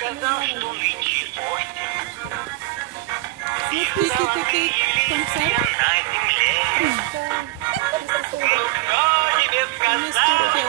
сказал, что нынче осень. Такий концерт. На земле. Ну, кто тебе сказал?